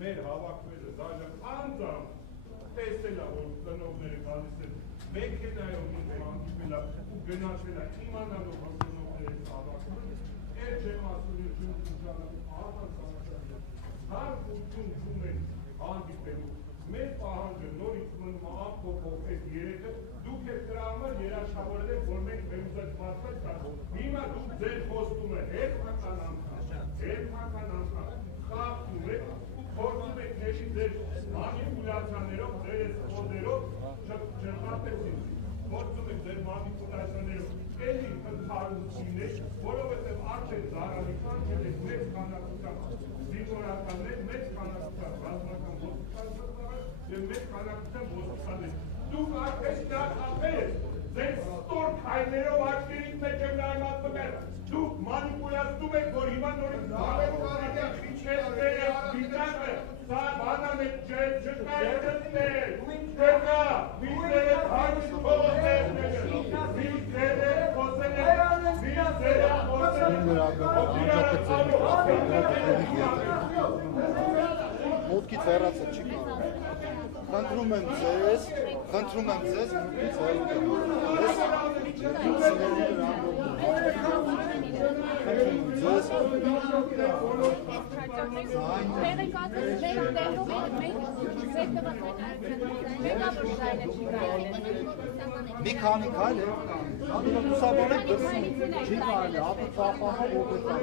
մեր հավաքվելը դաժան անձամբ տեսել է, որ ծնողները գալիս են մեքենայով հանդիպել է ու գնացել է իմանալով, որ ծնողները հավաքվել են, այդ չեմ ասում և չեմ ուժանում հարկ ու ծունցում են հանդիպելու, մեր պահանջը նորից մնում ամփոփող այդ երեքը, դուք եք դրա համար երաշխավորել եք, որ մենք վերուզած պատված կան, հիմա դուք ձեր խոստումը հերթական անգամ, խախտում եք, փորձում եք քեշի ձեր մանիպուլյացիաներով, ձեր խոդերով չխախտեցին, փորձում եք ձեր մանիպուլյացիաներով էլի ընդհանրություններ, որովհետև արդեն զարալիքան եք մեծ քանակությամբ զինվորականներ, մեծ քանակությամբ ռազմական ոստիկաններ և մեծ քանակությամբ ոստիկաններ։ Դուք արդեն շտապել ձեր ստոր քայլերով աչքերից մեջ եմ նայմացնում եք, դուք մանիպուլյացնում եք, որ հիմա նորից զարալիքան Մոտքից հեռացել չի կարող։ Խնդրում եմ ձեզ, մոտքից մի քանի քայլ է, լուսավորեք դրսում, չի կարելի, ապի պահպանող ոգետ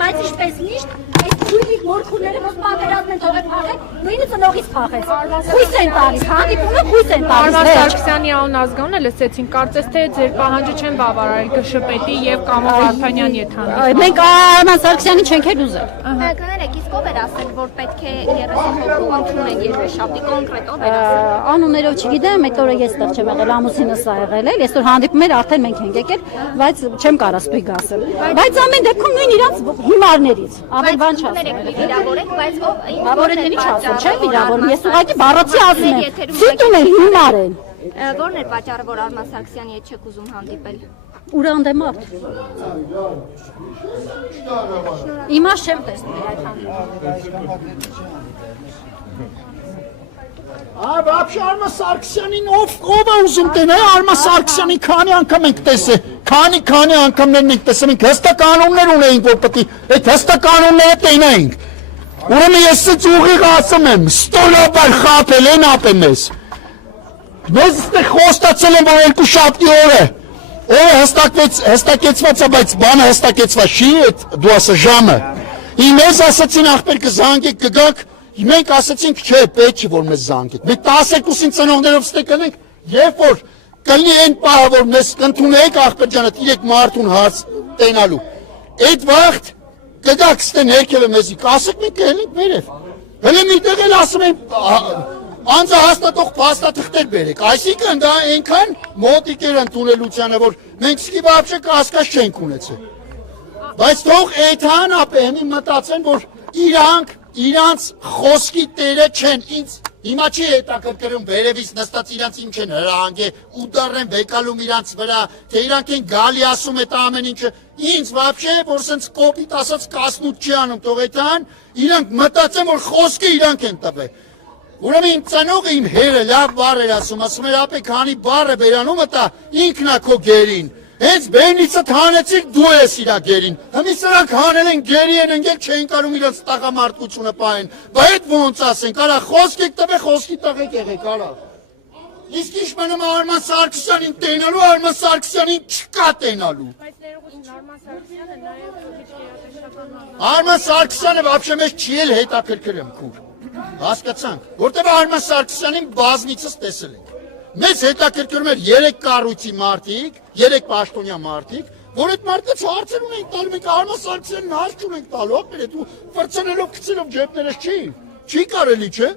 Բայց ինչպես միշտ, այս քույրիկ մորքուրները ոնց պատերազմն են թողել փախել, նույնը ծնողից փախեց։ Խույս են տալիս, հանդիպումը խույս են տալիս։ Արման Սարգսյանի անուն ազգանունը լսեցին, կարծես թե ձեր պահանջը չեն բավարարել Կշպետի եւ Կամո Վարդանյանի հետ հանդիպումը։ Մենք Արման Սարգսյանին չենք էլ ուզել։ Կներեք, իսկ ով էր ասել, որ պետք է 30 հոգու ընդունեն երեշաբթի կոնկրետ ով էր ասել։ Անուններով չգիտեմ, այդ օրը ես տեղ չեմ եղել, ամուսինս ա եղել, այսօր հանդիպում էր արդեն մենք ենք եկել, բայց չեմ կարող ստույգ ասել։ Բայց ամեն դեպքում նույն իրանց հիմարներից, ավել բան չասեմ։ Վիրավորեք, բայց ով Վիրավորեն ինչ ասում, չեմ վիրավորում, ես ուղղակի բառացի ասում եմ, ցիտում են, հիմար են։ Որն էր պատճառը, որ Արման Սարգսյանի հետ չեք ուզում հանդիպել։ Ուրանդեմարդ։ Իմաց չեմ տեսնում այդ Вообще Արման Սարգսյանին ով է ուզում տենալ, Արման Սարգսյանի քանի անգամ ենք տեսել, քանի անգամներն ենք տեսել, մենք հստակ կանոններ ունեինք, որ պետք է այդ հստակ կանոնները տենայինք։ Ուրեմն ես ուղիղ ասում եմ, ստորաբար խաբել են ապե մեզ։ Մեզ այստեղ խոստացել են, որ 2 շաբթի օրը օրը հստակեցված է, բայց բանը հստակեցված չի, դու ասա ժամը։ Մեզ ասացին ախպեր կզանգեք, կգաք, մենք ասացինք չէ, պետք չի որ մեզ զանգեք։ Մենք 12-ին ծնողներով ստեկանենք, երբ որ կլինի այն պահը, որ մեզ կընդունեք ախպեր ջանը, իրեք մարդուն հարց տենալու։ Այդ վաղտ կգաք ստեն հերքել է մեզի, կասեք մենք կհելենք վերև։ Հələ միտեղ էլ ասում են անձահաստատող փաստաթղթեր բերեք, այսինքն դա այնքան մոտիկ էր ընդունելությանը, որ մենք սկի բաբշե կասկած չենք ունեցել։ Բայց թող էթան ապեմի մտածեն, որ իրանք իրանց խոսքի տերը չեն, ինձ հիմա չի հետաքրքրում վերևից նստած իրանց ինչ են հրահանգել, ուդառ են բեկալում իրանց վրա, թե իրանք են գալի ասում այդ ամեն ինչը, ինձ վաբշե, որ սենց կոպիտ ասած կասնուտ չի անում, թողեցան, իրանք մտածեն, որ խոսքը իրանք են տվել։ Ուրեմն իմ ծնողը իմ հերը լավ բառ էր ասում էր ապե քանի բառը բերանում տա ինքնա քո գերին։ Հենց բերնիցդ հանեցիք դու ես իրա գերին։ Հիմա սրանք հանել են գերի են ընկել չէին կարող իրենց տաղամարտությունը պահեն։ Բայց ոնց ասեն, կարա խոսքեք տվե խոսքի տղեկ եղեք, կարա։ Իսկ ինչ մնում Արման Սարգսյանին տենալու, Արման Սարգսյանին չկա տենալու։ Բայց ներողություն Արման Սարգսյանը նաև քիչ Արման Սարգսյանը вообще մեզ չի էլ հետաքրքրում քուր։ Հասկացանք, որտեղ Արման Սարգսյանին բազմիցս տեսել ենք։ Մեզ հետաքրքրում էր 3 կառույցի մարդիկ, 3 պաշտոնյա մարդիկ, որ այդ մարդկանց հարցեր ունենք տալու, մենք Արման Սարգսյանին հարց չունենք տալու, ապեր դու ֆրցնելով գցելով ջեբներս չի կարելի, չէ։